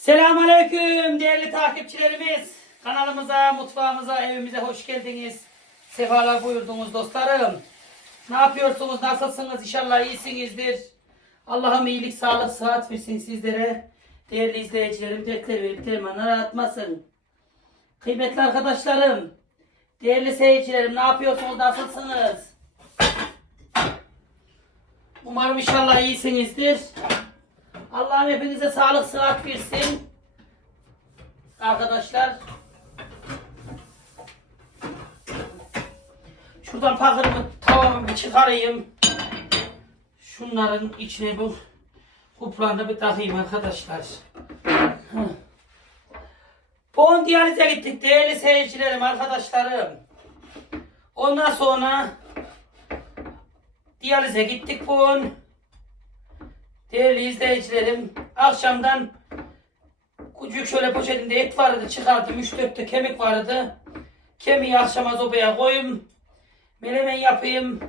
Selamünaleyküm değerli takipçilerimiz. Kanalımıza, mutfağımıza, evimize hoş geldiniz. Sefalar buyurdunuz dostlarım. Ne yapıyorsunuz, nasılsınız? İnşallah iyisinizdir. Allah'ım iyilik, sağlık, sıhhat versin sizlere. Değerli izleyicilerim, dertler verip dermanlar atmasın. Kıymetli arkadaşlarım, değerli seyircilerim ne yapıyorsunuz, nasılsınız? Umarım inşallah iyisinizdir. Allah'ım hepinize sağlık sıhhat versin. Arkadaşlar. Şuradan pakırımı tavamı bir çıkarayım. Şunların içine bu kuplarını bir takayım arkadaşlar. Bon diyalize gittik değerli seyircilerim arkadaşlarım. Ondan sonra diyalize gittik bon. Değerli izleyicilerim, akşamdan küçük şöyle poşetinde et vardı çıkardım. 3-4 de kemik vardı. Kemiği akşama sobaya koyayım. Melemen yapayım.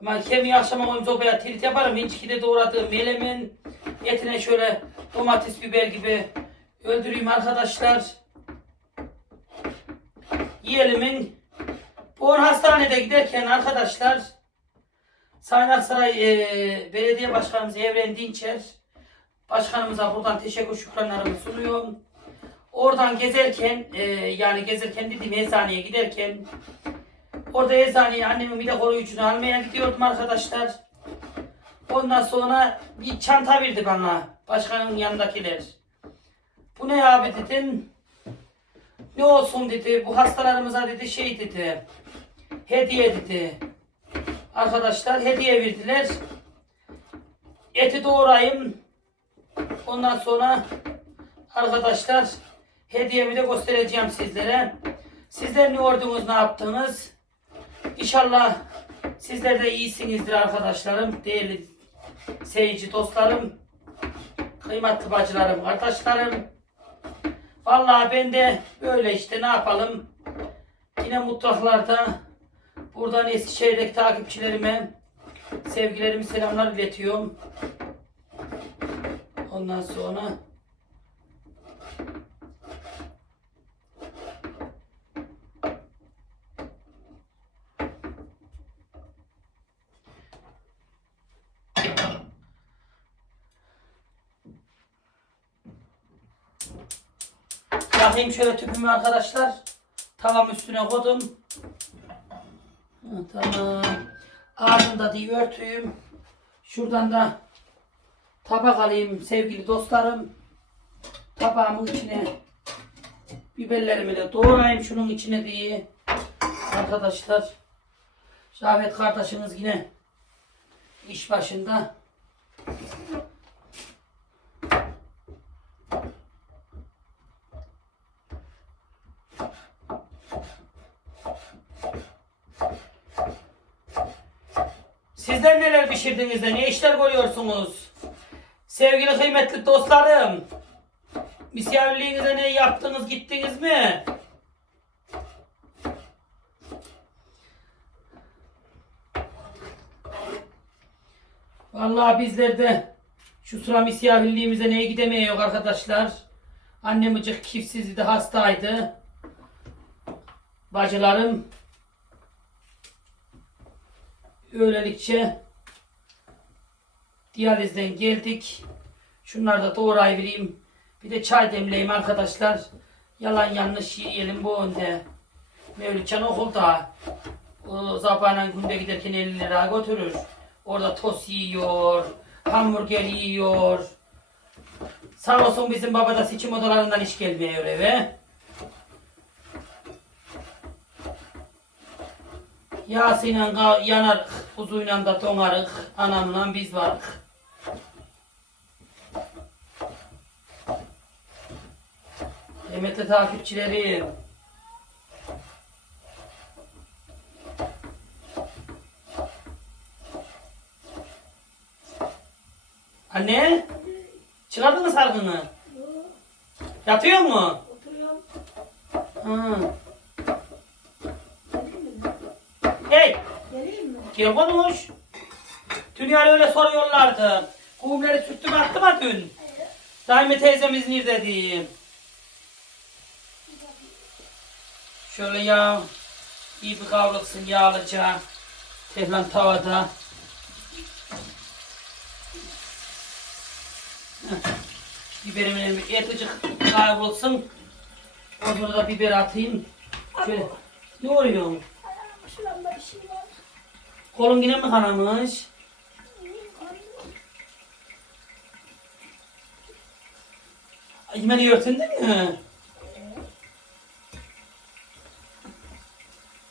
Ama kemiği akşama koyayım sobaya tirit yaparım. İncikide doğradığım melemen. Etine şöyle domates, biber gibi öldüreyim arkadaşlar. Yiyelimin. Bu hastanede giderken arkadaşlar Sayın Aksaray e, Belediye Başkanımız Evren Dinçer Başkanımıza buradan teşekkür şükranlarımı sunuyorum. Oradan gezerken e, yani gezerken dediğim eczaneye giderken orada eczaneye annemin mide koruyucunu almaya gidiyordum arkadaşlar. Ondan sonra bir çanta verdi bana başkanın yanındakiler. Bu ne abi dedim. Ne olsun dedi. Bu hastalarımıza dedi şey dedi. Hediye dedi. Arkadaşlar hediye verdiler. Eti doğrayayım. Ondan sonra arkadaşlar hediyemi de göstereceğim sizlere. Sizler ne gördünüz, ne yaptınız? İnşallah sizler de iyisinizdir arkadaşlarım. Değerli seyirci dostlarım. Kıymetli bacılarım, kardeşlerim. Vallahi ben de böyle işte ne yapalım. Yine mutfaklarda Buradan Eskişehir'deki takipçilerime sevgilerimi, selamlar iletiyorum. Ondan sonra Yakayım şöyle tüpümü arkadaşlar. Tavam üstüne koydum. Tamam. Ağzında diye örtüyüm. Şuradan da tabak alayım sevgili dostlarım. Tabağımın içine biberlerimi de doğrayayım şunun içine diye. Arkadaşlar. Şahvet kardeşiniz yine iş başında. Sizler neler pişirdiniz de ne işler görüyorsunuz? Sevgili kıymetli dostlarım. Misafirliğinize ne yaptınız gittiniz mi? Vallahi bizler de şu sıra misafirliğimize neye gidemiyor arkadaşlar. Annem ıcık kifsizdi hastaydı. Bacılarım Öylelikçe diyalizden geldik. Şunları da doğrayıvereyim. Bir de çay demleyeyim arkadaşlar. Yalan yanlış yiyelim bu önde. Mevlütcan okulda. O zabana günde giderken 50 lira götürür. Orada tost yiyor. Hamburger yiyor. Sağ olsun bizim baba da seçim odalarından iş gelmiyor eve. Yağsıyla ka- yanarık, kuzuyla da donarık, anamla biz varık. Kıymetli takipçilerim. Anne, çıkardın mı sargını? Yatıyor mu? Oturuyorum. Hı. Hey, Gel konuş. Dünya öyle soruyorlardı. Kumları sürttüm attı mı dün? Daime teyzemiz neredeydi? Şöyle yağ iyi bir kavrulsun yağlıca. Teflon tavada. Biberimin bir etlicik kavrulsun. Ondan da biber atayım. Şöyle. Ne oluyor? Şuramda bir şey var. Kolun yine mi kanamış? Yemeğini örtündün mü?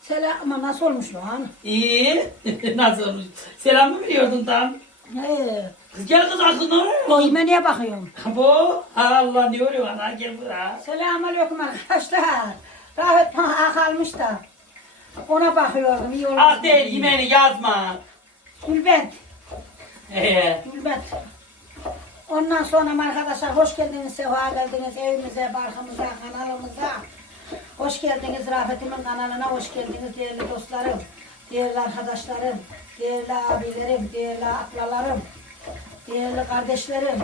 Selam ama nasıl olmuş lan? İyi. Nasıl olmuş? Selam mı veriyordun tam? He. Kız gel kız aklına O oluyor. yemeğe bakıyorum. Bu. Allah ne oluyor ana gel buraya. Selamünaleyküm arkadaşlar. Rahmet bana kalmış da. Ona bakıyordum. iyi olmuş. Ah değil yemeğini yazma. Gülbent. Ee, Gülbent. Ondan sonra arkadaşlar hoş geldiniz, sefa geldiniz evimize, barkımıza, kanalımıza. Hoş geldiniz Rafet'imin kanalına, hoş geldiniz değerli dostlarım, değerli arkadaşlarım, değerli abilerim, değerli ablalarım, değerli kardeşlerim.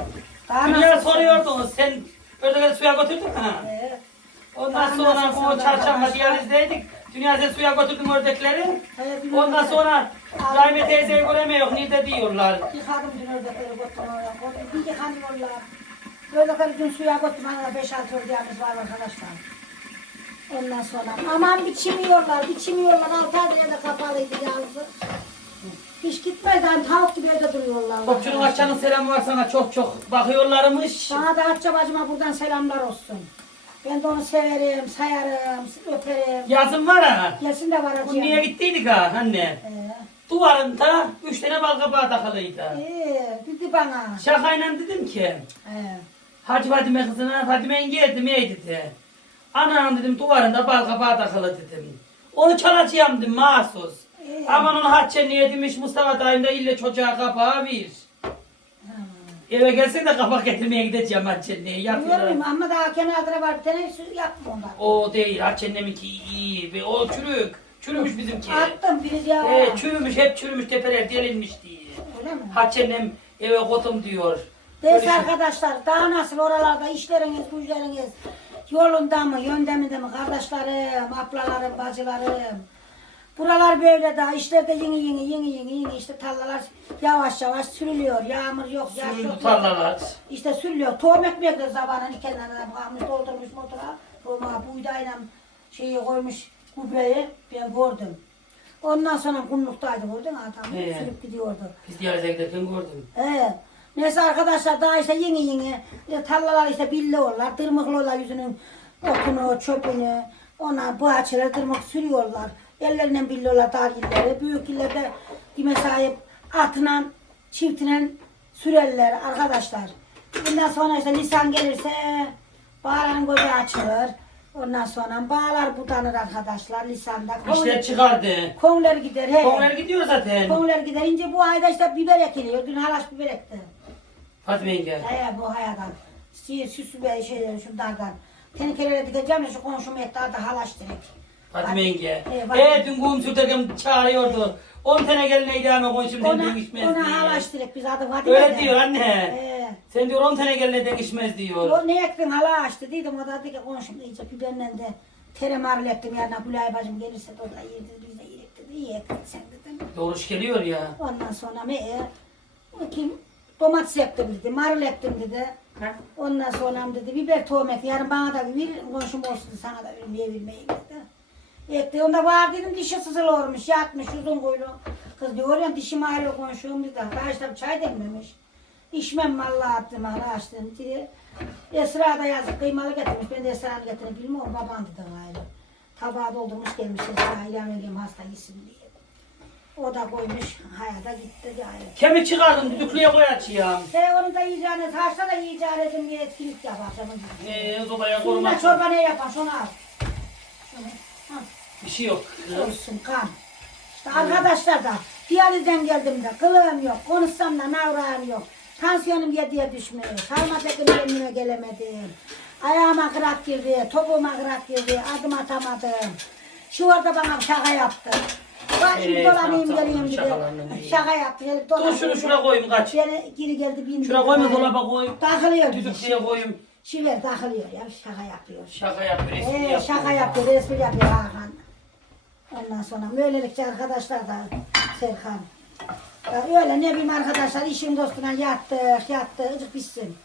Daha Dünya nasılsınız? soruyordunuz sen ördeğleri suya götürdün mü? Ee, Ondan Daha sonra nasılsınız bu çarşamba arkadaşlar? diyalizdeydik. Dünya sen suya götürdün ördekleri. Ondan sonra Rahime teyzeyi göremiyor. Nerede diyorlar. Yıkadım dün ördekleri götürdüm. Bir yıkanıyorlar. Ördekleri dün suya götürdüm. Beş altı ördeğimiz var arkadaşlar. Ondan sonra aman biçimiyorlar, biçimiyorlar. Altı ay da kapalıydı yazdı. Hiç gitmez. Hani tavuk gibi evde duruyorlar. Topçunun açanın selamı var sana çok çok bakıyorlarmış. Sana da Hatice bacıma buradan selamlar olsun. Ben de onu severim, sayarım, öperim. Yazın var ha. Gelsin de var Bu Hatice. niye gittiydik ha anne? Ee, Duvarında üç tane bal kabağı takılıydı. ee, dedi bana. Şakayla dedim ki Ee, Hacı Fadime kızına Fadime yenge dedim ey dedi. Anam dedim duvarında bal kabağı takılı dedim. Onu çalacağım dedim mahsus. ee. Aman onu Hatice demiş Mustafa dayım da ille çocuğa kapağı ver. Eve gelsin de kapak getirmeye gideceğim Hatice'ye Biliyorum yapıyorum. ama daha kenarda var bir tane su yapma ondan. O değil Hatice'ninki iyi ve o çürük. Çürümüş bizimki. Attım bir ya. Evet çürümüş hep çürümüş tepeler delinmiş diye. Öyle mi? Hatice'nem eve kotum diyor. Neyse Böyle şey- arkadaşlar daha nasıl oralarda işleriniz, güçleriniz yolunda mı, yöndeminde mi kardeşlerim, ablalarım, bacılarım. Buralar böyle daha işlerde yeni yeni yeni yeni yeni işte tarlalar yavaş yavaş sürülüyor. Yağmur yok, yaş Sürüldü yok. tarlalar. İşte sürülüyor. Tohum ekmek de zamanın kenarına bakmış doldurmuş motora. Roma buğdayla şeyi koymuş gübreyi ben gördüm. Ondan sonra kumluktaydı gördün mü adam He. sürüp gidiyordu. Biz diyalize giderken gördüm. Evet. Neyse arkadaşlar daha işte yeni yeni e, tarlalar işte billiyorlar. Tırmıklıyorlar yüzünün otunu, çöpünü. Ona bu açıları tırmık sürüyorlar. Ellerinden billiyorlar dar illeri. Büyük illerde dime sahip atla, çiftle sürerler arkadaşlar. Bundan sonra işte Nisan gelirse bağların gözü açılır. Ondan sonra bağlar budanır arkadaşlar Nisan'da. İşler çıkardı. Konler gider. He. Konler gidiyor zaten. Konler gider. İnce bu ayda işte biber ekiliyor. Dün halaş biber ekti. Fatma yenge. He bu hayadan. Süs süs be şey şunlardan. Tenekelere dikeceğim ya şu komşum ekti da halaş direkt. Fatma yenge. He, bak- He dün kum sürterken çağırıyordu. 10 tane gelineydi ama konuşum Ona, sen değişmez ona diye. halaş direkt biz adı Fatime Öyle diyor anne. He. Sen diyor 10 tane geline değişmez diyor. O ne ektin halaş dediydim o da dedi ki komşum iyice biberle de tere marul ektim yarına Gülay bacım gelirse de o da yerdi biz de yiyek dedi. İyi ektin sen dedim. Doğruş geliyor ya. Ondan sonra me o kim domates ektim dedi, marul ektim dedi. Ondan sonra dedi biber tohum ekti. Yarın bana da bir komşum olsun sana da ölmeye bilmeyin dedi. Ekti. Onda var dedim dişi sızılı olmuş, yatmış uzun boylu. Kız diyor ya dişim ağrıyor komşum dedi. Daha işte çay demlemiş. İçmem vallahi attım ana açtım diye. Esra da yazık kıymalı getirmiş. Ben de Esra'nı getirip bilmiyorum babandı da gayrı. Tabağı doldurmuş gelmiş Esra İlhan Ege'm hasta gitsin diye. O da koymuş hayata gitti gayrı. Kemik çıkardım düdüklüye koyacağım. He onu da yiyeceğiniz, haşta da yiyeceğiniz diye etkinlik yapacağım. Ee, sobaya Bununla korumak. çorba ne yapar, şunu al. Şunu, Bir şey yok. olsun kan. İşte arkadaşlar da diyalizden geldim de kılığım yok, konuşsam da navrağım yok. Tansiyonum yediye düşmüş, sarma tekim kendime gelemedim. Ayağıma kırak girdi, topuğuma kırak girdi, adım atamadım. Şu orada bana şaka yaptı. Ben şimdi Ee, dolanayım tamam, geleyim dedi. iyi. Şaka yaptı. Gelip Dur şunu şuna koyayım kaç. Gene geri geldi bindi. Şuna koyma dolaba koy. Takılıyor bize. Düdüklüye koyayım. Şiver takılıyor ya şaka yapıyor. Şaka yapıyor. Ee, şaka yapıyor, espri yapıyor Hakan. Ondan sonra böylelikle arkadaşlar da Serkan. Ya öyle ne bileyim arkadaşlar işin dostuna yattık yattık ıcık bitsin.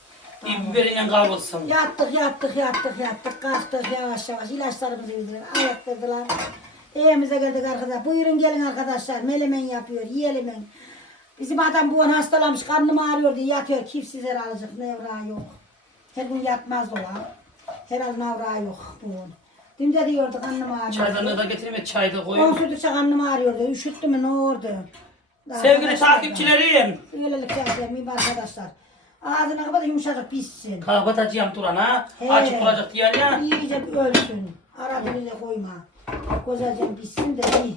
Bir biberiyle kavrulsun. Yattık yattık yattık yattık kalktık yavaş yavaş ilaçlarımızı yediler ayaktırdılar. Evimize geldik arkadaşlar. Buyurun gelin arkadaşlar. Melemen yapıyor. Yiyelim. Bizim adam bu an hastalamış. Karnım ağrıyor diye yatıyor. Kifsiz herhalde. Nevra yok. Her gün yatmaz ola. Herhalde nevra yok bu an. Dün de diyordu karnım ağrıyor. Çaydanlığı da getireyim et çay da koyayım. sütü karnım ağrıyordu. Üşüttü mü ne oldu? Sevgili Arkadaşlar, takipçilerim. Öylelik yapayım arkadaşlar. Ağzına kapat yumuşacık pişsin. Kapatacağım Turan'a. He. Açık olacak diyor ya. İyice ölsün. Ara dili de koyma. Güzelce pişsin de iyi.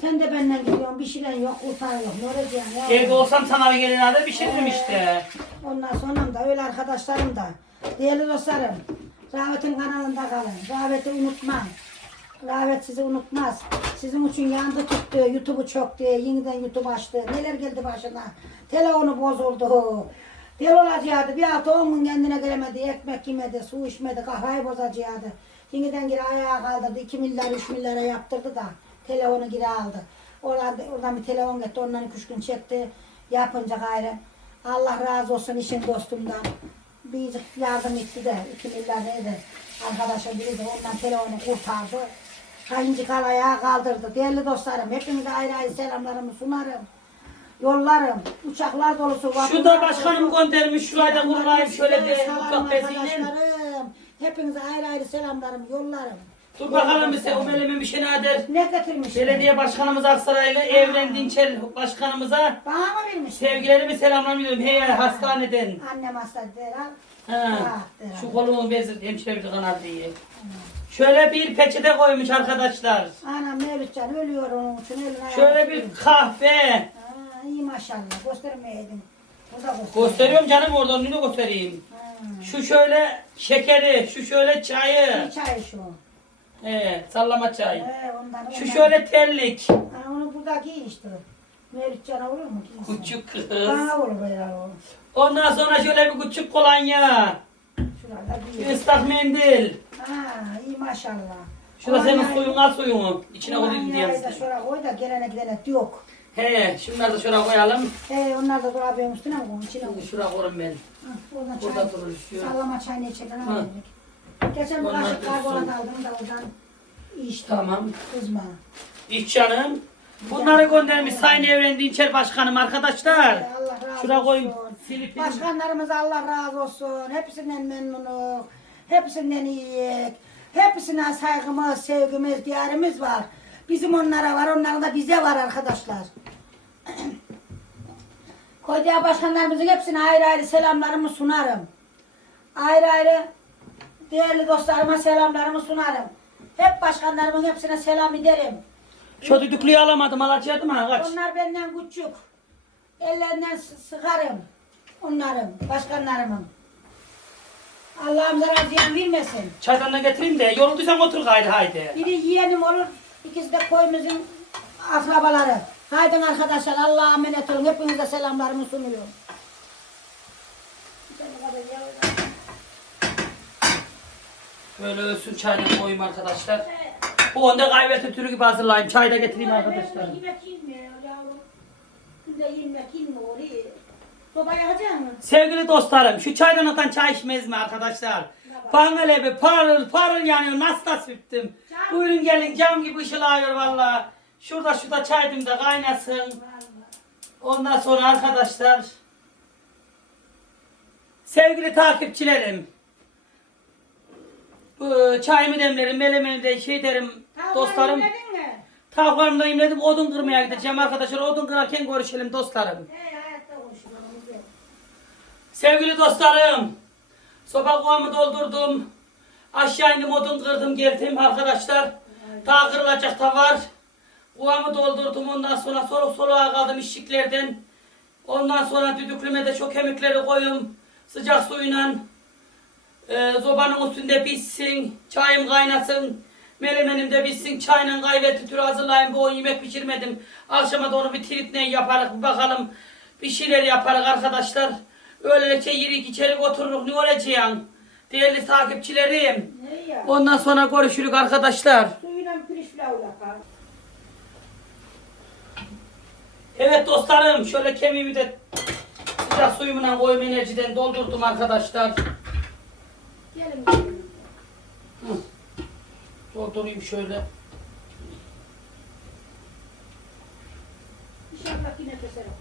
Sen de benden gidiyorsun. Bir şeyler yok, kurtar yok. Ne olacak ya? Evde olsam sana bir gelin hadi pişiririm işte. Ondan sonra da öyle arkadaşlarım da. Değerli dostlarım. Rahmet'in kanalında kalın. Rahmet'i unutmam. Rahmet sizi unutmaz. Sizin için yandı tuttu. YouTube'u çöktü. Yeniden YouTube açtı. Neler geldi başına. Telefonu bozuldu. Del olacaktı. Bir hafta on gün kendine gelemedi. Ekmek yemedi. Su içmedi. Kahveyi bozacaktı. Yeniden geri ayağa kaldırdı. 2 milyar 3 milyara yaptırdı da. Telefonu geri aldı. Oradan, oradan bir telefon getti. Ondan 2 gün çekti. Yapınca gayrı. Allah razı olsun işin dostumdan. Bir yardım etti de 2 milyar neydi? Arkadaşa biri de ondan telefonu kurtardı. Kayıncı ayağa kaldırdı. Değerli dostlarım hepinize ayrı ayrı selamlarımı sunarım. Yollarım. Uçaklar dolusu. Şu vapurlar da başkanım göndermiş. Şurayı da kurmayayım şöyle bir arkadaşlarım. Hepinize ayrı ayrı selamlarım yollarım. Dur bakalım bir sen o melemin bir şey nedir? Ne getirmiş? Belediye başkanımız Aksaraylı Evren Dinçer başkanımıza Bana mı vermiş? sevgilerimi selamlamıyorum. Hey hastaneden. Annem hasta der al. Ha, Ah, şu kolumu bezir hemşire kanal diye. Şöyle bir peçete koymuş arkadaşlar. Anam Mevlütcan ölüyor onun için. Ayağını Şöyle bir kahve. Ha, iyi maşallah. Göstermeyeydim. O da göster. Gösteriyorum canım oradan ne göstereyim. Şu şöyle şekeri, şu şöyle çayı. Bir çay şu. He, sallama çay. He, ondan, Şu ondan. şöyle terlik. Ha, onu burada giy işte. Mevlütcan'a olur mu giysin? Küçük kız. Bana olur böyle o. Ondan sonra şöyle bir küçük kolonya. Şurada Bir giy. ıslak mendil. Ha, iyi maşallah. Şurada senin suyun al suyunu. İçine koyayım da diye. şuraya koy da gelene gidene yok. He, şunları da şuraya koyalım. He, onlar da dolabın üstüne mi koyun? İçine koy. Şuraya koyarım ben. Ha, Oradan Burada çay. durur şu. Sallama çayını içelim. Ha. Geçen bir Onlar kaşık dursun. karbonat aldım da oradan içtim. Tamam. Kızma. İç canım. Bunları göndermiş Sayın Evren Dinçer Başkanım arkadaşlar. Allah razı Şuraya koyayım. olsun. Silip Başkanlarımız Allah razı olsun. Hepsinden memnunum. Hepsinden iyi. Hepsine saygımız, sevgimiz, diyarımız var. Bizim onlara var, onların da bize var arkadaşlar. Koca başkanlarımızın hepsine ayrı ayrı selamlarımı sunarım. Ayrı ayrı değerli dostlarıma selamlarımı sunarım. Hep başkanlarımın hepsine selam ederim. Şu düdüklüyü alamadım alacaktım ha kaç. Onlar benden küçük. Ellerinden sı- sıkarım. Onların, başkanlarımın. Allah'ım zarar ziyan vermesin. Çaydanlığı getireyim de yorulduysan otur gayrı haydi. Biri yeğenim olur, ikisi de koyumuzun akrabaları. Haydi arkadaşlar Allah'a emanet olun. Hepinize selamlarımı sunuyorum. Böyle ölsün çaydan koyayım arkadaşlar. Bu onda kahve türü gibi hazırlayayım. Çay da getireyim arkadaşlar. Yemek yemiyor yavrum. Günde yemek yemiyor. iyi. Soba yakacak mısın? Sevgili dostlarım şu çaydanlıktan çay içmez mi arkadaşlar? Bana bir parıl parıl yanıyor nasıl nasiptim. Buyurun gelin cam gibi ışılıyor valla. Şurada şurada çaydım da kaynasın. Ondan sonra arkadaşlar. Sevgili takipçilerim. Bu çayımı demlerim, melemeni de şey derim dostlarım. Yemedin mi? Tavuklarımı da imledim odun kırmaya gideceğim arkadaşlar. Odun kırarken görüşelim dostlarım. He hayatta konuşuyorum. Sevgili dostlarım, soba kovamı doldurdum. Aşağı indim odun kırdım geldim arkadaşlar. Daha kırılacak da var. Kovamı doldurdum ondan sonra soluk soluğa kaldım işçiklerden. Ondan sonra düdüklüme de çok kemikleri koyum. Sıcak suyla e, zobanın üstünde pişsin. Çayım kaynasın. Melemenim de bitsin. Çayla kayvetti türü hazırlayın. Bu yemek pişirmedim. Akşama da onu bir tritle yaparız. Bir bakalım. Bir şeyler yaparız arkadaşlar. Öylece yirik içerik otururuk. Ne olacaksın? Değerli takipçilerim. Ondan sonra görüşürük arkadaşlar. Pirinç yapar. Evet dostlarım şöyle kemiğimi de sıcak suyumla koyum enerjiden doldurdum arkadaşlar. Gelin. Hı. Doldurayım şöyle. İnşallah yine keserim.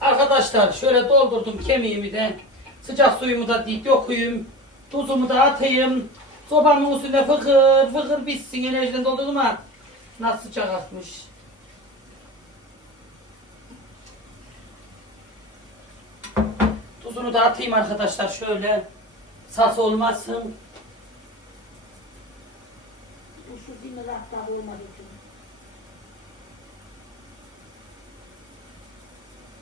Arkadaşlar şöyle doldurdum kemiğimi de. Sıcak suyumu da döküyüm. Tuzumu da atayım. Sobanın üstünde fıkır fıkır bitsin enerjiden doldurdum ha. Nasıl sıcak atmış. Tuzunu da atayım arkadaşlar şöyle. Sas olmasın. Bu şu dinle hatta olmadı için.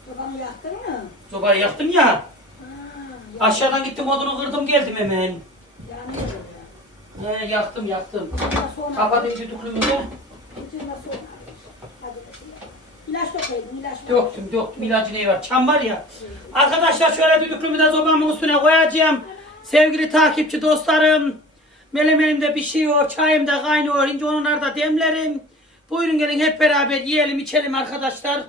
Sobanı yaktın mı? Sobayı yaktım ya. Ha, Aşağıdan gittim odunu kırdım geldim hemen. yanıyor ya. He, yaktım yaktım. Ondan sonra- düdüklümü de. Bütün nasıl olur? Hadi bakayım. İlaç da koydum, ilaç da Döktüm döktüm ilacı neyi var? Çam var ya. Arkadaşlar şöyle düdüklümü de sobamın üstüne koyacağım. Sevgili takipçi dostlarım. Melemenim de pişiyor. Çayım da kaynıyor. Şimdi onları da demlerim. Buyurun gelin hep beraber yiyelim içelim arkadaşlar.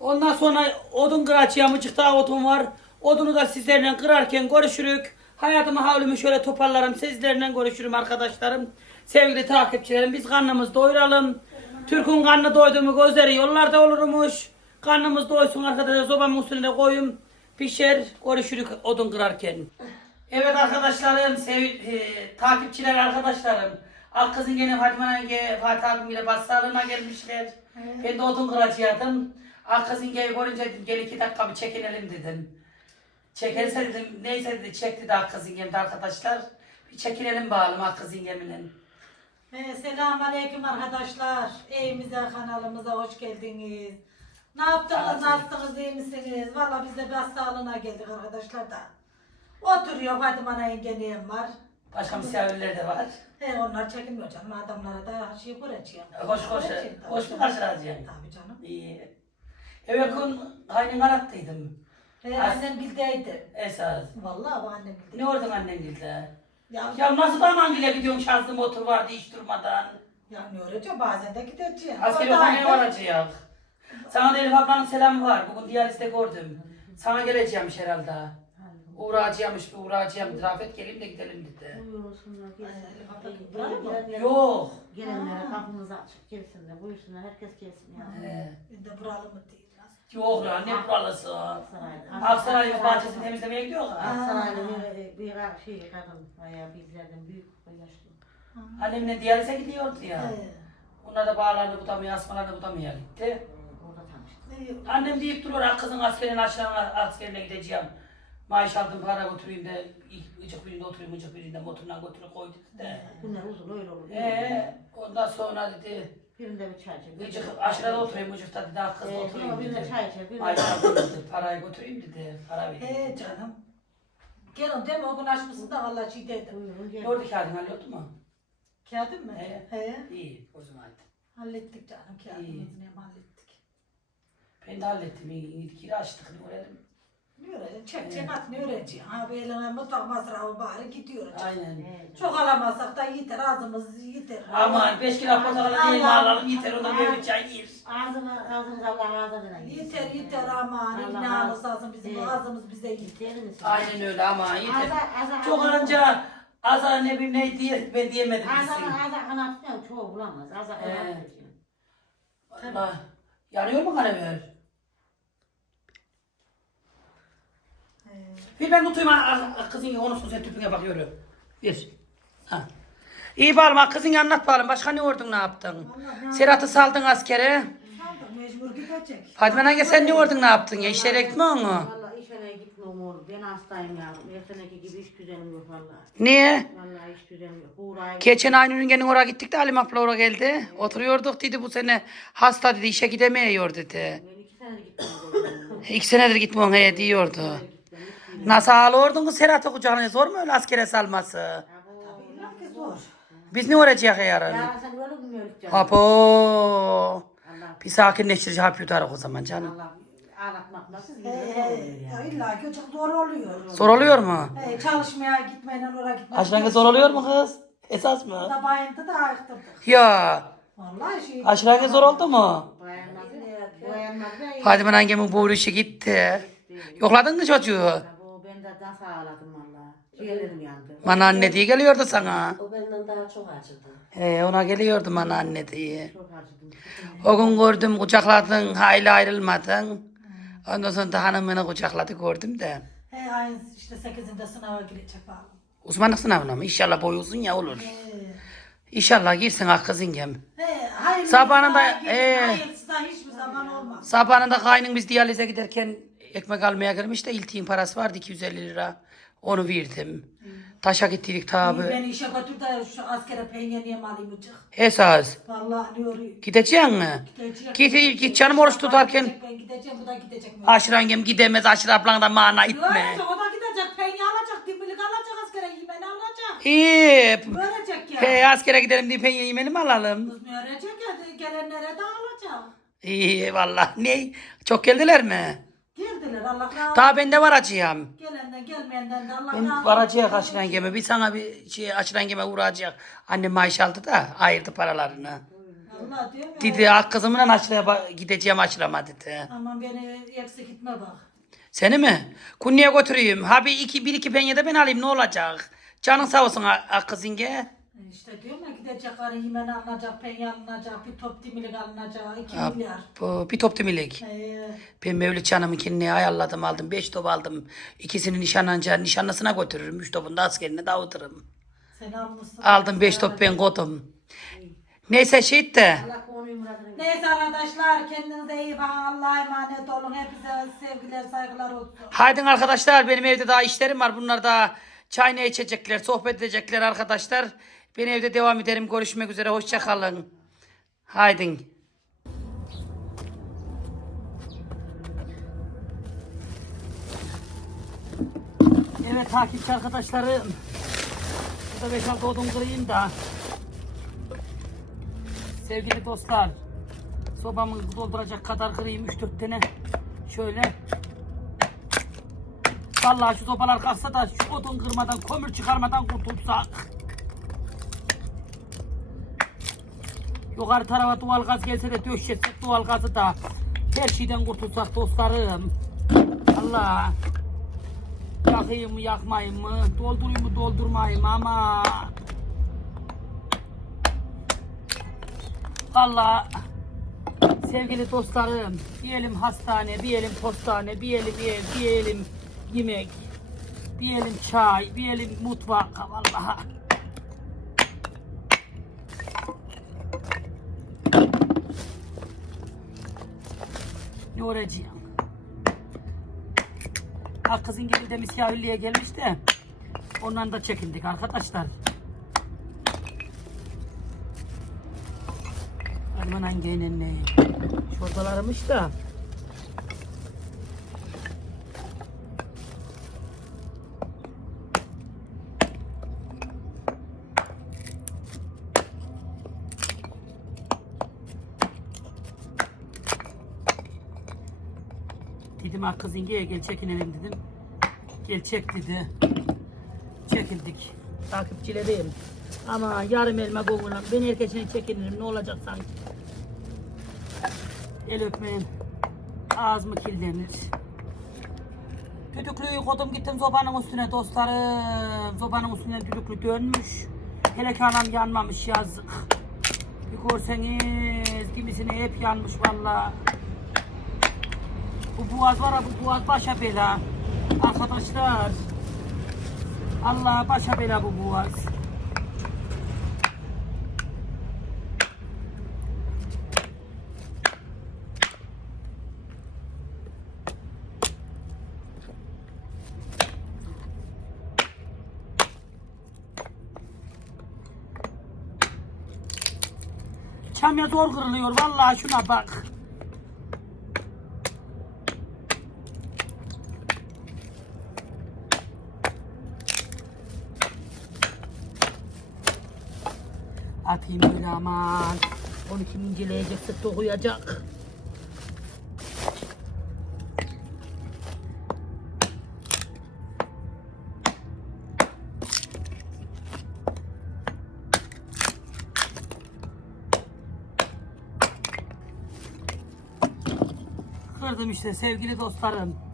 Ondan sonra odun kıracağım. Mıcık daha odun var. Odunu da sizlerle kırarken görüşürük. Hayatımı havlumu şöyle toparlarım. Sizlerle görüşürüm arkadaşlarım. Sevgili takipçilerim biz karnımızı doyuralım. Türk'ün karnı doydu mu gözleri yollarda olurmuş. Karnımız doysun arkadaşlar. Sobamın üstüne koyun. Pişer. Görüşürük odun kırarken. Evet arkadaşlarım, sev, e, takipçiler arkadaşlarım. Ak kızın gene Fatma Hange, Fatih abim ile bassarlığına gelmişler. Ben de odun kıracaktım. Ak kızın gel görünce dedim gel iki dakika bir çekinelim dedim. Çekerse dedim neyse dedi çekti de ak kızın arkadaşlar. Bir çekinelim bakalım ak kızın gemine. Ee, Selamun Aleyküm arkadaşlar. Evimize, kanalımıza hoş geldiniz. Ne yaptınız, nasılsınız, iyi misiniz? Valla biz de biraz sağlığına geldik arkadaşlar da. Oturuyor Fatime Ana yengenem var. Başka misafirler de var. He, onlar çekinmiyor canım. Adamlara da şey kuracağım. Hoş hoş, hoş mu karşılayacaksın? Tabii canım. İyi. Eve kun haynın arattıydım. He, As- annem bildeydi. Esas. Vallahi bu annem bildi. Ne oradan annen gildi? Ya, Ya nasıl da mangile gidiyorsun şanslı motor vardı hiç durmadan. ya ne öğreteceğim bazen de gideceğim. Da okumaya varacak. Sana da Elif ablanın selamı var. Bugün diyalizde gördüm. Sana geleceğimmiş herhalde. Uğrayacağımış, bir uğrayacağım. Rafet geleyim de gidelim dedi. Buyursunlar gelsinler. Yok. Gelenlere kapımızı açık gelsinler. Buyursunlar herkes gelsin yani. Ee, de buralı mı değil. Yok lan ne buralısı. Sarayda. Aksaray bahçesini temizlemeye gidiyor ha. Aksaray'da bir, bir şey kadın bayağı bizlerden büyük yaşlı. Annemle diyalize gidiyordu ya. Onlar da bağlarını butamıyor, asmalarını butamıyor gitti. Ee, Orada tanıştık. Ne- Annem deyip duruyor, "Ah kızın askerine aşağı askerine gideceğim. Maaş aldım para götüreyim de ilk ıcık birinde oturayım, ıcık birinde motoruna götürüp koy dedi de. Günler uzun öyle olur. Ee, ondan sonra dedi, Birinde bir çay içer. ıcık aşağıda oturayım, ıcıkta dedi, ah kız Ee, oturayım birinde dedi. çay içer. Birinde Maaş aldım dedi, parayı götüreyim dedi, para vereyim. He canım. Gelin değil mi? O gün açmışsın da valla şey. Buyurun gel. Gördü kağıdını halloldu mu? Kağıdın mı? He. He. İyi, o zaman hadi. Hallettik canım İyi. kağıdımızı ne hallettik. Ben de hallettim, iyi, kira açtık. Ne öğreneceksin? Çek çek at ne öğreneceksin? Ha bir eline mutfak masrafı bari gidiyor. Aynen. Çok alamazsak da yeter ağzımız yeter. Aman 5 kilo portakal yiyelim alalım yeter ona böyle çay yer. Ağzını, ağzınız Allah ağzına Yeter yeter aman. Allah. alırsa bizim Evet. ağzımız bize yeter. Yeter misin? Aynen öyle ama yeter. Aza, aza, Çok alınca aza ne bileyim ne diye ben diyemedim Aza, gitsin. aza kanat ne? Çoğu bulamaz. Aza Ee. kanat diyor. Allah. Yanıyor mu karabiber? He. Bir ben tutayım kızın konuşsun sen tüpüne bakıyorum. Bir. Ha. İyi bağırma kızın anlat bağırma. Başka ne ordun ne yaptın? Serhat'ı saldın askere. Sandık mecbur gidecek. Fatma Nange sen ne ordun ne yaptın ya? İşlere gitme onu. Vallahi iş yere gitmiyorum oğlum. Ben hastayım yavrum. Her seneki gibi iş düzenim yok vallahi. Niye? Vallahi iş düzenim yok. Uğrayım. Geçen aynı ürüngenin oraya gittik de Halim abla oraya geldi. Oturuyorduk dedi bu sene hasta dedi işe gidemiyor dedi. Ben iki senedir gitmiyorum. İki senedir gitmiyorsun he diyordu. Nasıl ağlıyordun kız Serhat'ı kucağına zor mu öyle askere salması? Tabii ki zor. Biz ne olacak yarın? Yarın sen öyle mi öleceksin? Apo. Bir sakinleştirici hap yutarız o zaman canım. Allah ağlatmak nasıl? Ya illa ki çok zor oluyor. Zor oluyor mu? He, çalışmaya gitmeyle oraya gitmeyle. Aşırı zor oluyor mu kız? Esas mı? Da bayıntı da ayıktırdık. Ya. Vallahi şey. Aşırı zor oldu mu? Boyanmaz ya. Boyanmaz ya. Fadime annemin bu işi gitti. Yokladın mı çocuğu? Nasıl ağladım valla. Ciğerlerim yandı. Bana anne diye geliyordu sana. O benden daha çok acıdı. He, ona geliyordu bana anne diye. Çok acıdım. O gün gördüm kucakladın, hayli ayrılmadın. Ondan sonra da hanımını kucakladı gördüm de. He ayın işte 8'inde sınava girecek bak. Uzmanlık sınavına mı? İnşallah boy uzun ya olur. He. İnşallah girsin ah kız ingem. He, hayırlı Sabahına da- insan, ee. hayırsızdan hiçbir zaman olmaz. Sabahında kaynın biz diyalize giderken ekmek almaya girmiş de iltiğin parası vardı 250 lira. Onu verdim. Taşa gittik tabi. Beni işe götür de şu askere peynir yem alayım ucuk. Esas. Vallahi diyor. Gideceksin mi? Gidecek. Git, git canım oruç tutarken. Ben gideceğim bu da gidecek. Aşırı yengem gidemez aşırı ablan da mana itme. Öğrenecek o da gidecek. Peynir alacak. Dimbilik alacak askere yemeni alacak. İyi. Öğrenecek ya. He, askere gidelim diye penye yemeni mi alalım? Kız mı öğrenecek ya. Gelenlere de alacak. İyi valla. Ne? Çok geldiler mi? Girdiler Allah razı olsun. Daha bende var acıyam. Gelenden gelmeyenden de Allah Ben razı varacak aşırı yengeme. Bir sana bir şey aşırı yengeme uğrayacak. Annem maaş aldı da ayırdı paralarını. Allah diyor ya. Dedi ak kızımla aşırıya ba- gideceğim aşırıma dedi. Aman beni eksik gitme bak. Seni mi? Kunniye götüreyim. Ha bir iki, bir iki penye de ben alayım ne olacak? Canın sağ olsun ak ak kız yenge. İşte diyorum ya gidecek karı yemeni alınacak, peynir alınacak, bir top dimilik alınacak, iki Ha, milyar. Bu bir top dimilik. Ee, Ben Mevlüt Canım'ınkini ayarladım aldım. Beş top aldım. İkisini nişanlanca nişanlısına götürürüm. Üç topunu da askerine dağıtırım. sen almışsın. Aldım beş top ben koydum. Neyse şey de. Neyse arkadaşlar kendinize iyi bakın. Allah'a emanet olun. Hepinize sevgiler, saygılar olsun. Haydi arkadaşlar benim evde daha işlerim var. Bunlar da çay ne içecekler, sohbet edecekler arkadaşlar. Ben evde devam ederim. Görüşmek üzere. Hoşça kalın. Haydi. Evet takipçi arkadaşlarım. Burada 5-6 odun kırayım da. Sevgili dostlar. Sobamı dolduracak kadar kırayım 3-4 tane. Şöyle. Vallahi şu sopalar kalksa da şu odun kırmadan, kömür çıkarmadan kurtulsak. Yukarı tarafa doğal gaz gelse de döşetsek doğal gazı da her şeyden kurtulsak dostlarım. Allah. Yakayım mı yakmayayım mı? Doldurayım mı doldurmayayım ama. Vallahi sevgili dostlarım bir hastane, bir postane, bir elim ev, bir yemek, bir çay, bir elim mutfak vallahi. Ne olacağım? Ha kızın gibi de misafirliğe gelmiş de ondan da çekindik arkadaşlar. Aman angenin ne? Çorbalarımış da. Dedim ah kız İnge'ye gel çekinelim dedim. Gel çek dedi. Çekildik. Takipçileriyim. Ama yarım elma kovulan. Ben herkesin çekinirim ne olacak sanki. El öpmeyin. Ağız mı kirlenir? Düdüklüyü kodum gittim zobanın üstüne dostlarım. Zobanın üstüne düdüklü dönmüş. Hele ki anam yanmamış yazık. Bir görseniz kimisine hep yanmış vallahi. Bu boğaz var bu boğaz başa bela. Arkadaşlar. Allah başa bela bu boğaz. Çamya zor kırılıyor vallahi şuna bak. Atayım böyle aman. Onu kim inceleyecek, sık dokuyacak. Kırdım işte sevgili dostlarım.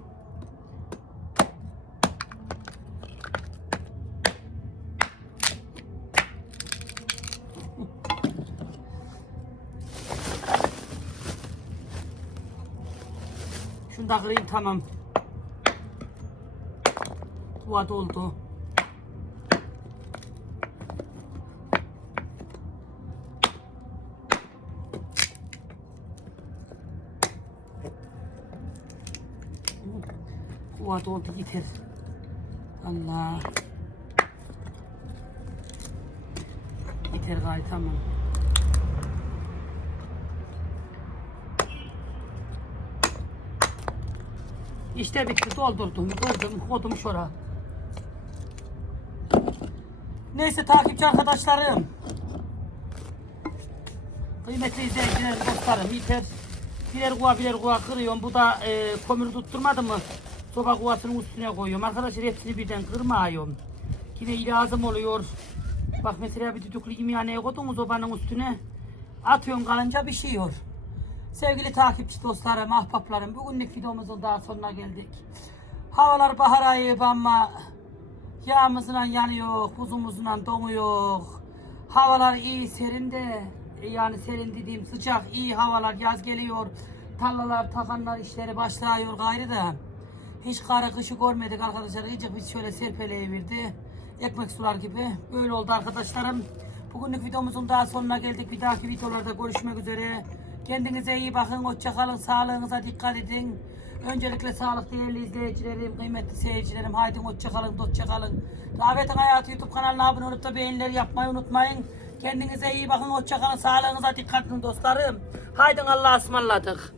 Şunu da kırayım tamam. Kuva doldu. Kuva doldu getir. Allah. Yeter gayet tamam. İşte bitti doldurdum kırdım kodum şora. Neyse takipçi arkadaşlarım. Kıymetli izleyiciler dostlarım yeter. Birer kuva birer kuva kırıyorum. Bu da e, kömür tutturmadı mı? Soba kuvasının üstüne koyuyorum. Arkadaşlar hepsini birden kırmıyorum. Yine lazım oluyor. Bak mesela bir düdüklü yemeğhaneye koydum sobanın üstüne. Atıyorum kalınca pişiyor. Sevgili takipçi dostlarım, ahbaplarım, bugünlük videomuzun daha sonuna geldik. Havalar bahar ayı ama yağımızla yanıyor, buzumuzla donuyor. Havalar iyi, serin de, yani serin dediğim sıcak, iyi havalar, yaz geliyor. Tarlalar, takanlar işleri başlıyor gayrı da. Hiç karı kışı görmedik arkadaşlar. İyice biz şöyle serpeleyiverdi. Ekmek sular gibi. Böyle oldu arkadaşlarım. Bugünlük videomuzun daha sonuna geldik. Bir dahaki videolarda görüşmek üzere. Kendinize iyi bakın. Hoşça kalın. Sağlığınıza dikkat edin. Öncelikle sağlık değerli izleyicilerim, kıymetli seyircilerim. Haydi hoşça kalın, hoşça kalın. Davetin Hayatı YouTube kanalına abone olup da beğenileri yapmayı unutmayın. Kendinize iyi bakın. Hoşça kalın. Sağlığınıza dikkat edin dostlarım. Haydi Allah'a ısmarladık.